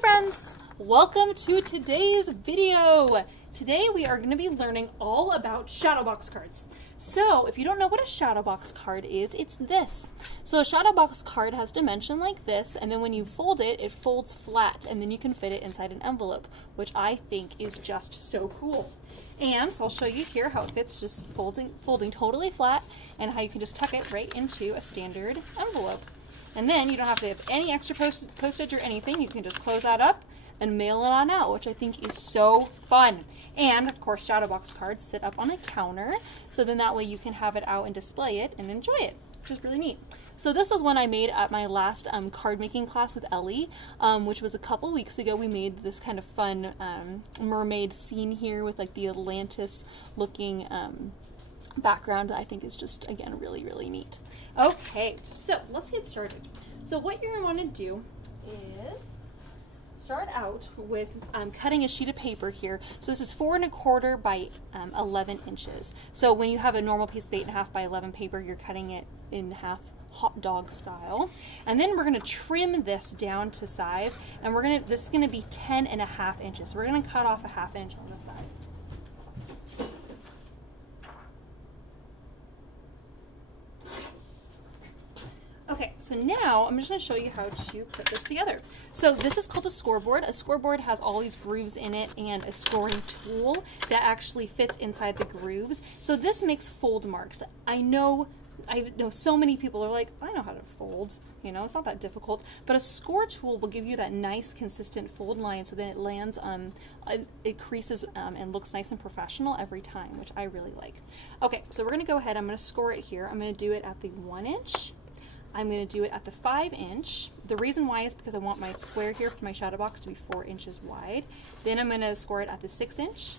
friends, welcome to today's video. Today we are going to be learning all about Shadowbox cards. So if you don't know what a Shadowbox card is, it's this. So a Shadowbox card has dimension like this, and then when you fold it, it folds flat, and then you can fit it inside an envelope, which I think is just so cool. And so I'll show you here how it fits just folding totally flat, and how you can just tuck it right into a standard envelope. And then you don't have to have any extra postage or anything. You can just close that up and mail it on out, which I think is so fun. And of course, Shadowbox cards sit up on a counter, so then that way you can have it out and display it and enjoy it, which is really neat. So this is one I made at my last card making class with Ellie, which was a couple weeks ago. We made this kind of fun mermaid scene here with like the Atlantis looking background that I think is just, again, really, really neat. Okay, so let's get started. So what you're going to want to do is start out with cutting a sheet of paper here. So this is 4 1/4 by 11 inches. So when you have a normal piece of 8 1/2 by 11 paper, you're cutting it in half, hot dog style. And then we're going to trim this down to size, and this is going to be 10 1/2 inches. So we're going to cut off a 1/2 inch on the side. Okay, so now I'm just going to show you how to put this together. So this is called a scoreboard. A scoreboard has all these grooves in it and a scoring tool that actually fits inside the grooves. So this makes fold marks. I know so many people are like, I know how to fold. You know, it's not that difficult. But a score tool will give you that nice, consistent fold line, so then it lands, it creases and looks nice and professional every time, which I really like. Okay, so we're going to go ahead. I'm going to score it here. I'm going to do it at the 1 inch. I'm going to do it at the 5 inch. The reason why is because I want my square here for my Shadowbox to be 4 inches wide. Then I'm going to score it at the 6 inch.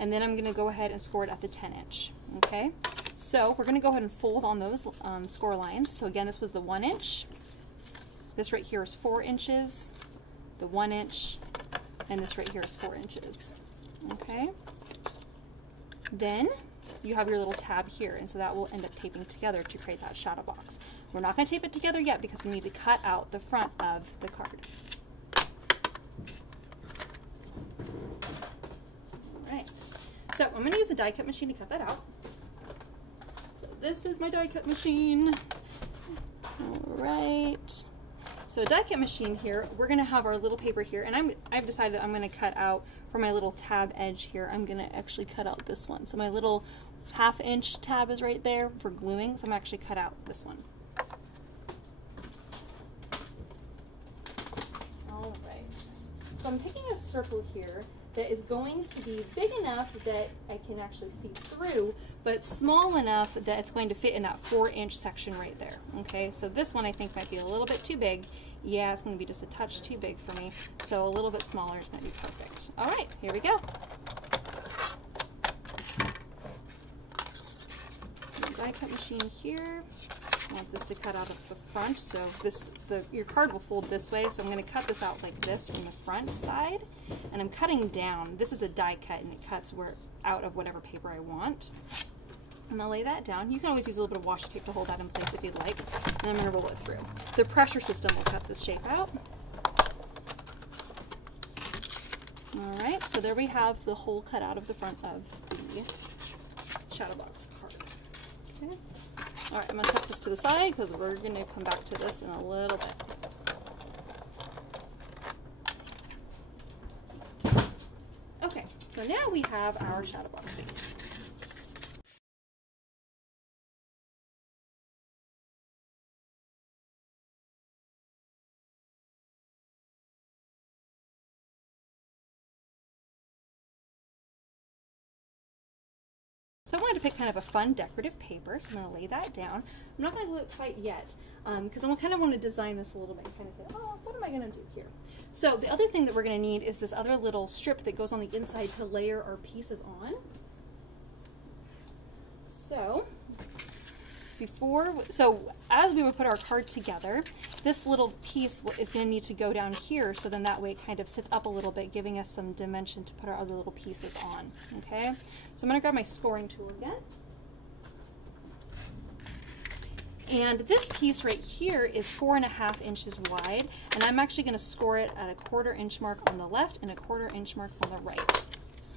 And then I'm going to go ahead and score it at the 10 inch. Okay? So we're going to go ahead and fold on those score lines. So again, this was the 1 inch. This right here is 4 inches. The 1 inch. And this right here is 4 inches. Okay? Then you have your little tab here, and so that will end up taping together to create that shadow box. We're not going to tape it together yet because we need to cut out the front of the card. Alright, so I'm going to use a die cut machine to cut that out. So this is my die cut machine. Alright, so a die cut machine here, we're going to have our little paper here, and I've decided I'm going to cut out for my little tab edge here. I'm going to actually cut out this one. So my little 1/2 inch tab is right there for gluing, so I'm actually cut out this one. Alright, so I'm taking a circle here that is going to be big enough that I can actually see through, but small enough that it's going to fit in that 4 inch section right there. Okay, so this one I think might be a little bit too big. Yeah, it's going to be just a touch too big for me, so a little bit smaller is going to be perfect. Alright, here we go. Die cut machine here. I want this to cut out of the front, so your card will fold this way, so I'm going to cut this out like this from the front side, and I'm cutting down. This is a die cut, and it cuts out of whatever paper I want. I'm going to lay that down. You can always use a little bit of washi tape to hold that in place if you'd like, and I'm going to roll it through. The pressure system will cut this shape out. Alright, so there we have the hole cut out of the front of the Shadowbox card. Okay. Alright, I'm going to cut this to the side because we're going to come back to this in a little bit. Okay, so now we have our Shadowbox base. So I wanted to pick kind of a fun decorative paper, so I'm going to lay that down. I'm not going to glue it quite yet, because I kind of want to design this a little bit and kind of say, oh, what am I going to do here? So the other thing that we're going to need is this other little strip that goes on the inside to layer our pieces on. So as we would put our card together, this little piece is going to need to go down here, so then that way it kind of sits up a little bit, giving us some dimension to put our other little pieces on. Okay, so I'm going to grab my scoring tool again. And this piece right here is 4.5 inches wide, and I'm actually going to score it at a 1/4 inch mark on the left and a 1/4 inch mark on the right.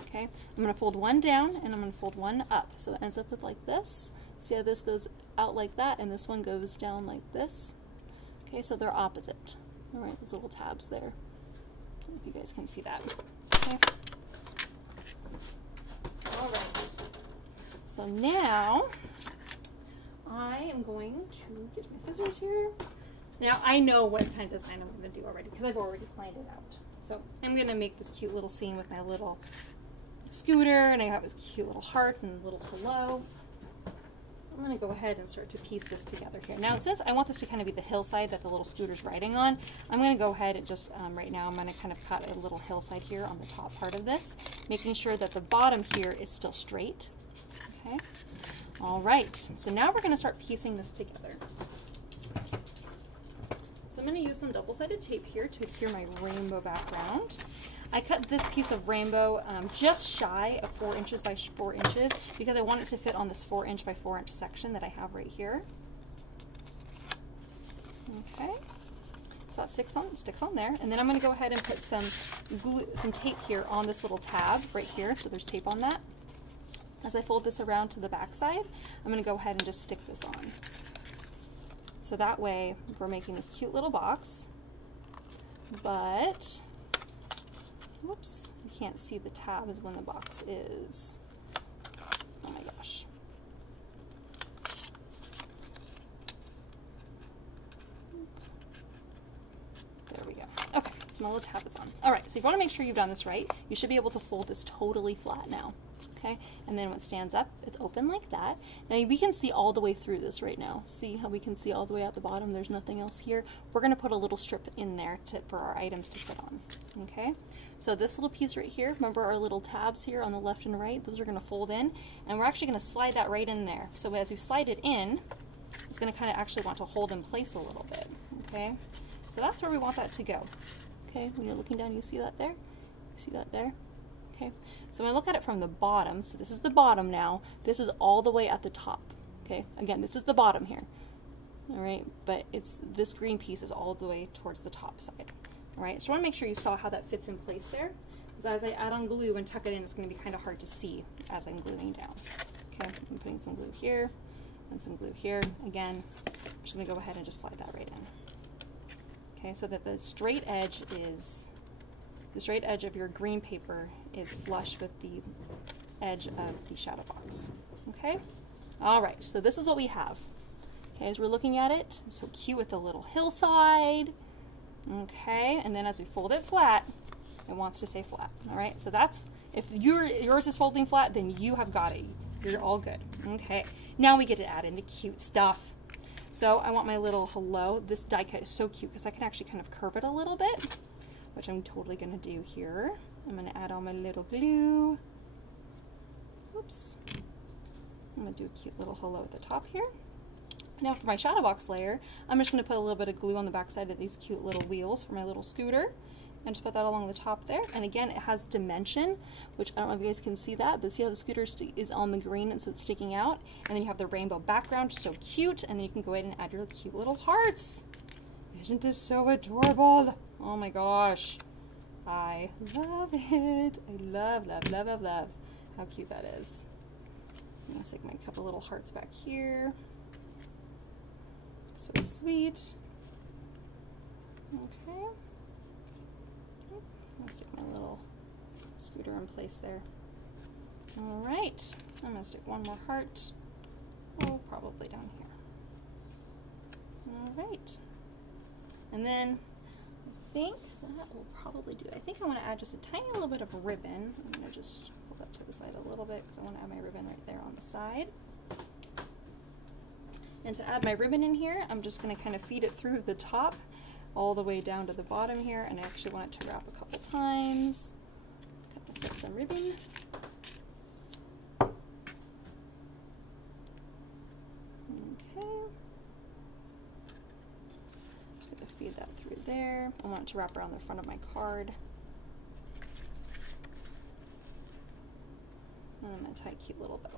Okay, I'm going to fold one down and I'm going to fold one up, so it ends up with like this. See how this goes out like that, and this one goes down like this. Okay, so they're opposite. All right, those little tabs there. I don't know if you guys can see that. Okay. All right. So now I am going to get my scissors here. Now I know what kind of design I'm going to do already because I've already planned it out. So I'm going to make this cute little scene with my little scooter, and I have these cute little hearts and a little hello. So I'm going to go ahead and start to piece this together here. Now since I want this to kind of be the hillside that the little scooter's riding on, I'm going to go ahead and just, right now I'm going to kind of cut a little hillside here on the top part of this, making sure that the bottom here is still straight. Okay. All right, so now we're going to start piecing this together. So I'm going to use some double-sided tape here to adhere my rainbow background. I cut this piece of rainbow just shy of 4 inches by 4 inches because I want it to fit on this 4 inch by 4 inch section that I have right here. Okay, so that sticks on there, and then I'm going to go ahead and put some glue, some tape here on this little tab right here, so there's tape on that. As I fold this around to the back side, I'm going to go ahead and just stick this on. So that way we're making this cute little box, but whoops, you can't see the tabs when the box is. Oh my gosh. There we go. Okay, so my little tab is on. All right, so you want to make sure you've done this right. You should be able to fold this totally flat now. Okay, and then when it stands up, it's open like that. Now we can see all the way through this right now. See how we can see all the way out the bottom? There's nothing else here. We're going to put a little strip in there for our items to sit on. Okay, so this little piece right here, remember our little tabs here on the left and right? Those are going to fold in, and we're actually going to slide that right in there. So as you slide it in, it's going to kind of actually want to hold in place a little bit. Okay, so that's where we want that to go. Okay, when you're looking down, you see that there? You see that there? Okay, so when I look at it from the bottom, so this is the bottom now, this is all the way at the top. Okay, again, this is the bottom here. All right, but it's this green piece is all the way towards the top side. All right, so I want to make sure you saw how that fits in place there, because as I add on glue and tuck it in, it's going to be kind of hard to see as I'm gluing down. Okay, I'm putting some glue here and some glue here. Again, I'm just going to go ahead and just slide that right in. Okay, so that the straight edge of your green paper is flush with the edge of the Shadowbox. Okay? All right, so this is what we have. Okay, as we're looking at it, it's so cute with the little hillside. Okay, and then as we fold it flat, it wants to stay flat. All right, so that's, if yours is folding flat, then you have got it. You're all good. Okay, now we get to add in the cute stuff. So I want my little hello. This die cut is so cute because I can actually kind of curve it a little bit, which I'm totally going to do here. I'm going to add on my little glue. Oops. I'm going to do a cute little hello at the top here. Now for my Shadowbox layer, I'm just going to put a little bit of glue on the back side of these cute little wheels for my little scooter. And just put that along the top there. And again, it has dimension, which I don't know if you guys can see that, but see how the scooter is on the green and so it's sticking out? And then you have the rainbow background, so cute. And then you can go ahead and add your cute little hearts. Isn't this so adorable? Oh my gosh. I love it. I love, love, love, love, love how cute that is. I'm going to stick my couple little hearts back here. So sweet. Okay. I'll stick my little scooter in place there. All right. I'm going to stick one more heart. Oh, probably down here. All right. And then I think that will probably do it. I think I want to add just a tiny little bit of ribbon. I'm going to just pull that to the side a little bit because I want to add my ribbon right there on the side. And to add my ribbon in here, I'm just going to kind of feed it through the top all the way down to the bottom here, and I actually want it to wrap a couple times. Cut myself some ribbon. Okay. Just going to feed that through there. I want it to wrap around the front of my card. And I'm going to tie a cute little bow.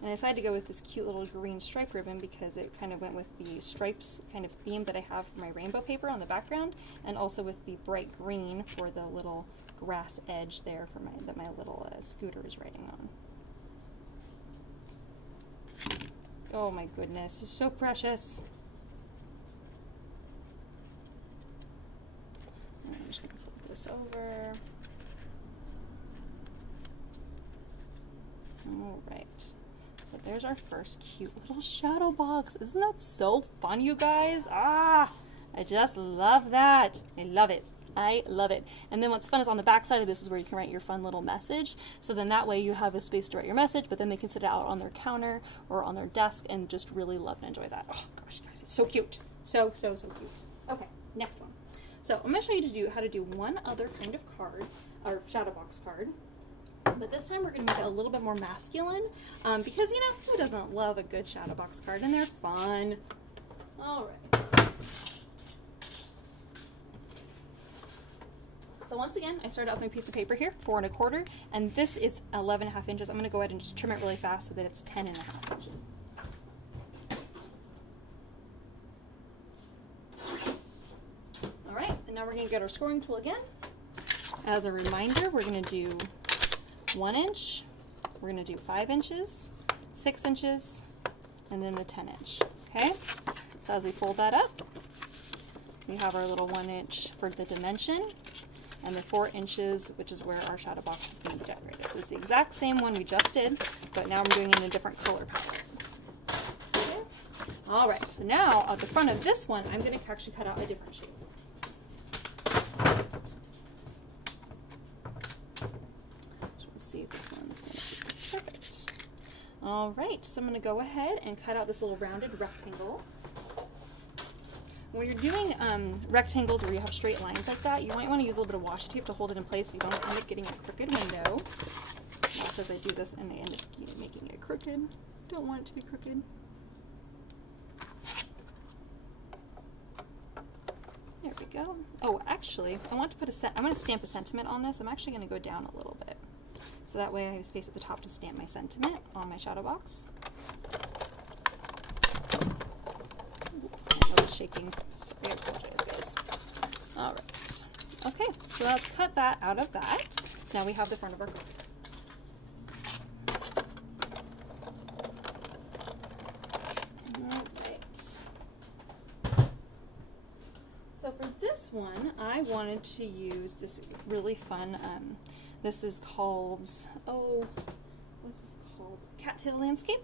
And I decided to go with this cute little green stripe ribbon because it kind of went with the stripes kind of theme that I have for my rainbow paper on the background, and also with the bright green for the little grass edge there for that my little scooter is riding on. Oh my goodness, it's so precious. I'm just going to flip this over. Alright, so there's our first cute little shadow box. Isn't that so fun, you guys? Ah, I just love that. I love it. I love it. And then what's fun is on the back side of this is where you can write your fun little message. So then that way you have a space to write your message, but then they can sit it out on their counter or on their desk and just really love and enjoy that. Oh gosh, guys, it's so cute. So, so, so cute. Okay, next one. So I'm going to show you how to do one other kind of card, or shadow box card. But this time we're going to make it a little bit more masculine, because, you know, who doesn't love a good shadow box card? And they're fun. All right. So once again, I started out with my piece of paper here, 4 1/4, and this is 11.5 inches. I'm going to go ahead and just trim it really fast so that it's 10.5 inches. All right, and now we're going to get our scoring tool again. As a reminder, we're going to do 1 inch, we're going to do 5 inches, 6 inches, and then the 10 inch, okay? So as we fold that up, we have our little 1 inch for the dimension, and the 4 inches, which is where our shadow box is going to be decorated. So it's the exact same one we just did, but now I'm doing it in a different color palette. Okay? All right, so now at the front of this one, I'm going to actually cut out a different shape. See if this one's going to be perfect. All right, so I'm going to go ahead and cut out this little rounded rectangle. When you're doing rectangles where you have straight lines like that, you might want to use a little bit of washi tape to hold it in place so you don't end up getting a crooked window. Because I do this and I end up making it crooked. Don't want it to be crooked. There we go. Oh, actually, I want to put I'm going to stamp a sentiment on this. I'm actually going to go down a little bit. So that way I have space at the top to stamp my sentiment on my shadow box. I was shaking. Sorry, I apologize, guys. All right. Okay, so let's cut that out of that. So now we have the front of our card. All right. So for this one, I wanted to use this really fun, this is called, oh, what's this called? Cattail Landscape.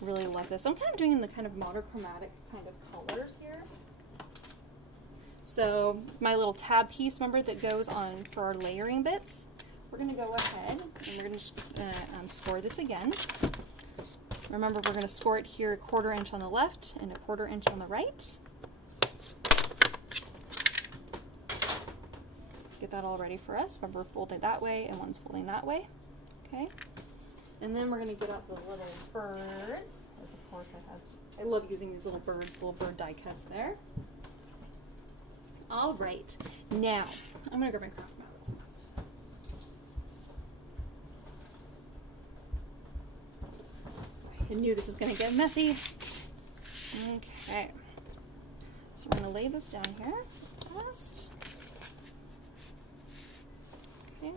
Really love this. I'm kind of doing in the kind of monochromatic kind of colors here. So my little tab piece, remember, that goes on for our layering bits. We're going to go ahead and we're going to score this again. Remember, we're going to score it here 1/4 inch on the left and 1/4 inch on the right. Get that all ready for us. Remember, folding that way and one's folding that way. Okay. And then we're going to get out the little birds. As of course I love using these little birds, little bird die cuts there. All right. Now, I'm going to grab my craft mat real fast. I knew this was going to get messy. Okay. So we're going to lay this down here fast. Okay.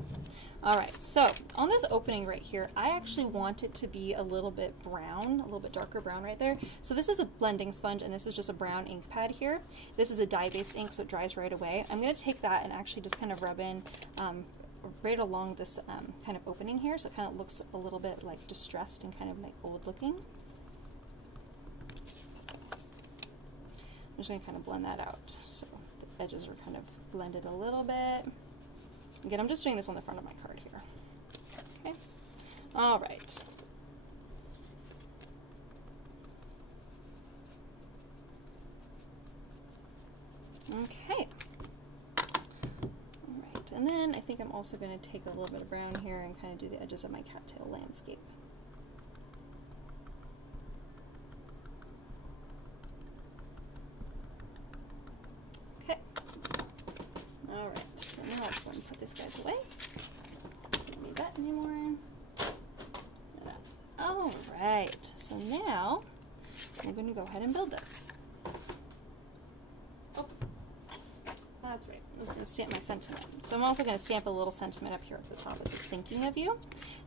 All right, so on this opening right here, I actually want it to be a little bit brown, a little bit darker brown right there. So this is a blending sponge and this is just a brown ink pad here. This is a dye-based ink, so it dries right away. I'm going to take that and actually just kind of rub in right along this kind of opening here, so it kind of looks a little bit like distressed and kind of like old looking. I'm just going to kind of blend that out so the edges are kind of blended a little bit. Again, I'm just doing this on the front of my card here. Okay. All right. Okay. All right. And then I think I'm also going to take a little bit of brown here and kind of do the edges of my cattail landscape. Go and put this guys away. Don't need that anymore. All right, so now I'm going to go ahead and build this. Oh, that's right. I was going to stamp my sentiment. So I'm also going to stamp a little sentiment up here at the top. This is thinking of you.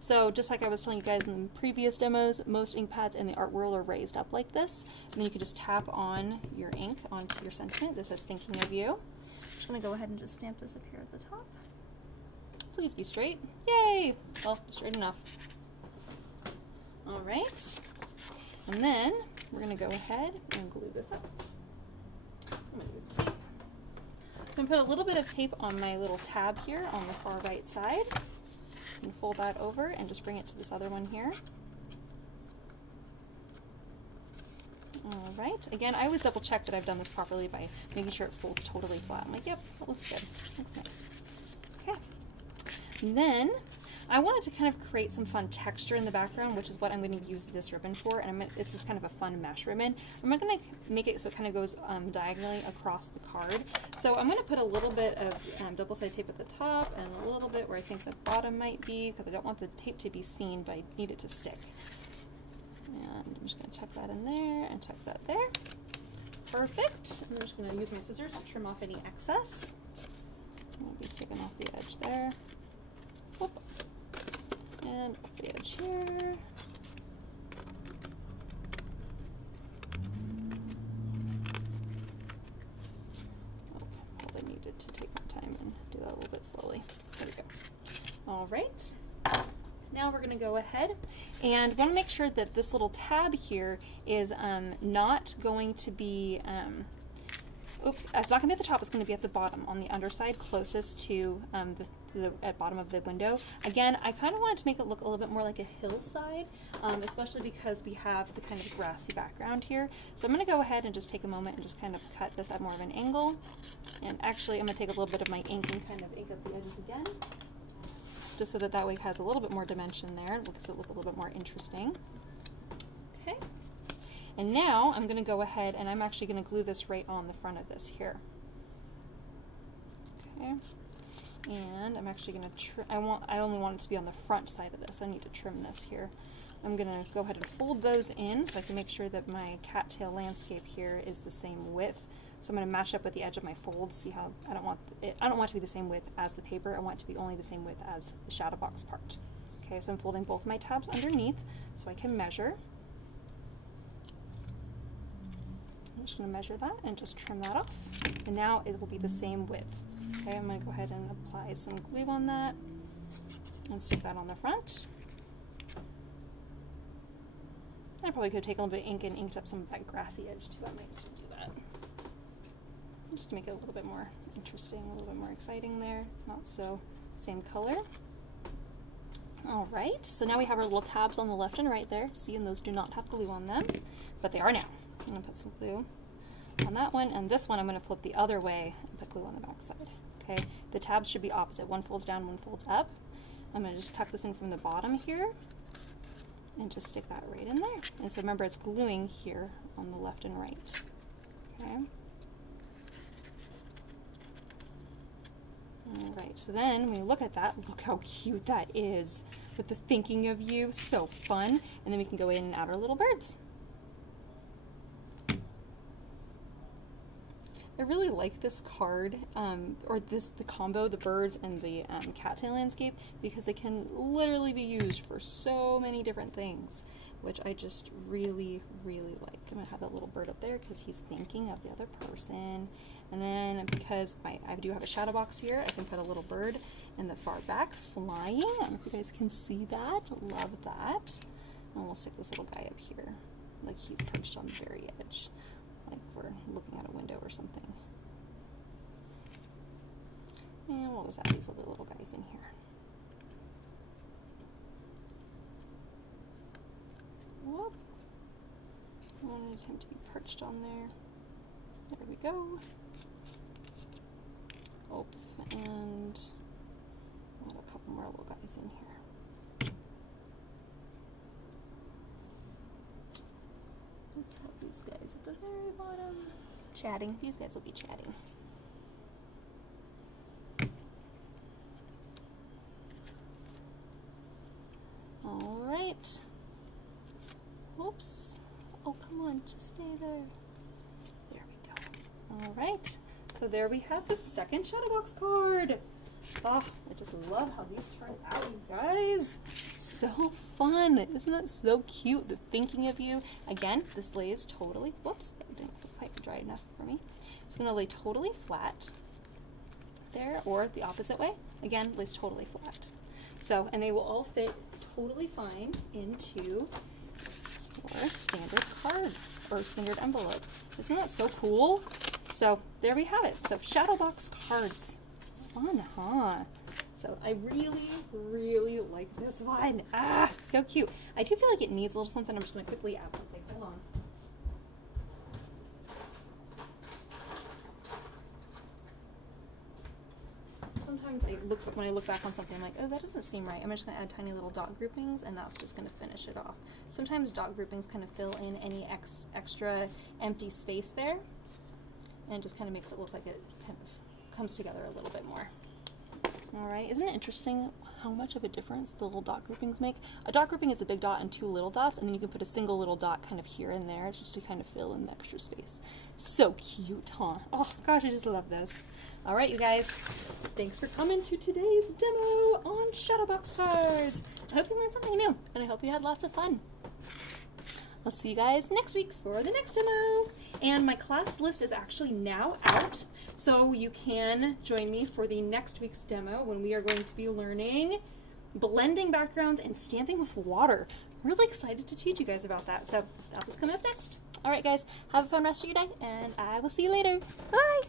So just like I was telling you guys in the previous demos, most ink pads in the art world are raised up like this. And then you can just tap on your ink onto your sentiment. This says thinking of you. I'm just going to go ahead and just stamp this up here at the top. Please be straight. Yay! Well, straight enough. All right. And then we're going to go ahead and glue this up. I'm going to use tape. So I'm going to put a little bit of tape on my little tab here on the far right side and fold that over and just bring it to this other one here. All right. Again, I always double check that I've done this properly by making sure it folds totally flat. I'm like, yep, that looks good. Looks nice. Okay. And then I wanted to kind of create some fun texture in the background, which is what I'm going to use this ribbon for, and it's just kind of a fun mesh ribbon. I'm not going to make it so it kind of goes diagonally across the card. So I'm going to put a little bit of double-sided tape at the top and a little bit where I think the bottom might be, because I don't want the tape to be seen, but I need it to stick. And I'm just going to tuck that in there and tuck that there. Perfect. I'm just going to use my scissors to trim off any excess. I'll be sticking off the edge there. Whoop. And off the edge here. Oh, probably needed to take my time and do that a little bit slowly. There we go. All right. Now we're going to go ahead and want to make sure that this little tab here is not going to be, oops, it's not going to be at the top, it's going to be at the bottom on the underside closest to the bottom of the window. Again, I kind of wanted to make it look a little bit more like a hillside, especially because we have the kind of grassy background here. So I'm going to go ahead and just take a moment and just kind of cut this at more of an angle. And actually, I'm going to take a little bit of my ink and kind of ink up the edges again, just so that that way it has a little bit more dimension there. It makes it look a little bit more interesting. Okay. And now I'm going to go ahead and I'm actually going to glue this right on the front of this here. Okay. And I'm actually going to trim, I only want it to be on the front side of this, so I need to trim this here. I'm going to go ahead and fold those in so I can make sure that my cattail landscape here is the same width. So I'm going to match up with the edge of my fold. See how I don't want it to be the same width as the paper. I want it to be only the same width as the Shadowbox part. Okay, so I'm folding both my tabs underneath so I can measure. I'm just going to measure that and just trim that off. And now it will be the same width. Okay, I'm going to go ahead and apply some glue on that and stick that on the front. I probably could take a little bit of ink and inked up some of that grassy edge too. I might still do that. Just to make it a little bit more interesting, a little bit more exciting there. Not so same color. All right, so now we have our little tabs on the left and right there. See, and those do not have glue on them, but they are now. I'm going to put some glue on that one, and this one I'm going to flip the other way and put glue on the back side. Okay, the tabs should be opposite. One folds down, one folds up. I'm going to just tuck this in from the bottom here and just stick that right in there. And so remember, it's gluing here on the left and right. Okay. All right, so then when you look at that, look how cute that is with the thinking of you. So fun. And then we can go in and add our little birds. I really like this card, or the combo, the birds and the cattail landscape, because they can literally be used for so many different things, which I just really, really like. I'm going to have that little bird up there because he's thinking of the other person. And then because I do have a shadow box here, I can put a little bird in the far back flying. I don't know if you guys can see that. Love that. And we'll stick this little guy up here, like he's perched on the very edge, like we're looking at a window or something. And we'll just add these other little guys in here. Whoop. I wanted him to be perched on there. There we go. Oh, and add a couple more little guys in here. Let's have these guys at the very bottom. Chatting. These guys will be chatting. All right. Come on, just stay there. There we go. All right. So there we have the second Shadowbox card. Oh, I just love how these turn out, you guys. So fun. Isn't that so cute? The thinking of you. Again, this lays totally, whoops, that didn't quite dry enough for me. It's going to lay totally flat there, or the opposite way. Again, lays totally flat. So, and they will all fit totally fine into your standard card or standard envelope. Isn't that so cool? So there we have it. So Shadowbox cards. Fun, huh? So I really, really like this one. Ah, so cute. I do feel like it needs a little something. I'm just going to quickly add something. Hold on. Sometimes when I look back on something, I'm like, oh, that doesn't seem right. I'm just going to add tiny little dot groupings, and that's just going to finish it off. Sometimes dot groupings kind of fill in any extra empty space there, and it just kind of makes it look like it kind of comes together a little bit more. All right, isn't it interesting how much of a difference the little dot groupings make? A dot grouping is a big dot and two little dots, and then you can put a single little dot kind of here and there just to kind of fill in the extra space. So cute, huh? Oh gosh, I just love this. All right, you guys, thanks for coming to today's demo on Shadowbox cards. I hope you learned something new, and I hope you had lots of fun. I'll see you guys next week for the next demo. And my class list is actually now out, so you can join me for the next week's demo when we are going to be learning blending backgrounds and stamping with water. I'm really excited to teach you guys about that, so that's what's coming up next. All right, guys, have a fun rest of your day, and I will see you later. Bye!